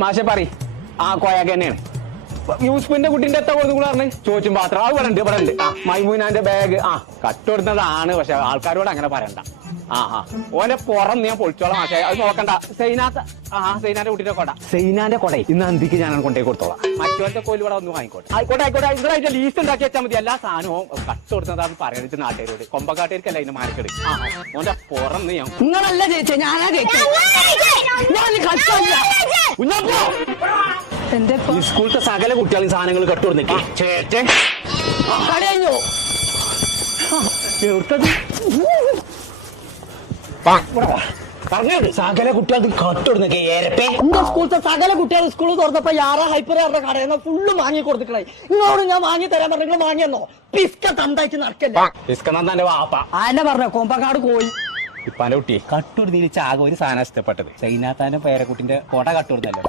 മാഷെ പറ ആ കോയാക്ക് തന്നെയാണ് യൂസ്ഫിന്റെ കുട്ടിന്റെ എത്ര കൊടുത്തു കൂടെ പറഞ്ഞു ചോദിച്ചും പാത്രം അത് ഇവിടെ ഉണ്ട് ആ മൈമൂനാന്റെ ബാഗ് ആ കട്ടുകൊടുത്തതാണ് പക്ഷെ ആൾക്കാരോട് അങ്ങനെ പറയണ്ട ഓനെ പുറം ഞാൻ പൊളിച്ചോളാം മാഷെ അത് നോക്കണ്ട സൈനാന്റെ കുട്ടിന്റെ കൊട സൈനാന്റെ കൊട ഇന്ന് അന്തിക്ക് ഞാൻ കൊണ്ടേ കൊടുത്തോളാം മറ്റവന്റെ കോയിൽ ഇവിടെ ഒന്ന് വാങ്ങിക്കോട്ടെ ആയിക്കോട്ടെ ഇതിലായിട്ട് ലീസ്റ്റ് ഉണ്ടാക്കി വെച്ചാൽ മതി എല്ലാ സാധനവും കട്ട് കൊടുത്തതാന്ന് പറയണിട്ട് നാട്ടുകാരോട് കൊമ്പക്കാട്ടുകാർക്കല്ല ഇതിന്റെ മാർക്കെട് ഓന്റെ പുറം ഞാൻ നിങ്ങളല്ല ജയിച്ചേ ഞാനാ ജയിച്ചേ ഈ സ്കൂളത്തെ സകല കുട്ടികളും സാധനങ്ങൾ കട്ടുകൊടുന്നേക്ക് കഴിഞ്ഞു സകല കുട്ടികൾക്ക് കട്ടുകൊടുന്നേക്ക് ഏരപ്പേ എന്റെ സ്കൂളത്തെ സകല കുട്ടികൾ സ്കൂൾ തുറന്നപ്പോ യാറാ ഹൈപ്പർ ആരുടെ കടയിൽ നിന്ന് ഫുള്ള് വാങ്ങി കൊടുത്തിട്ടേ നിങ്ങളോട് ഞാൻ വാങ്ങി തരാൻ പറഞ്ഞെങ്കിൽ വാങ്ങിയെന്നോ പിസ്ക തണ്ടായിട്ട് നടക്കല്ലേ ഇസ്കന്നാന്റെ വാപ്പ ആന്നെ പറഞ്ഞ കൊമ്പക്കാട് പോയി ഇപ്പാന്റെ കുട്ടി കട്ടുകൊടുന്നതിൽ ആകെ ഒരു സാധനം ഇഷ്ടപ്പെട്ടത് ചൈനാത്താന്റെ പേരക്കുട്ടിന്റെ കോട കട്ടുകൊടുന്നല്ലോ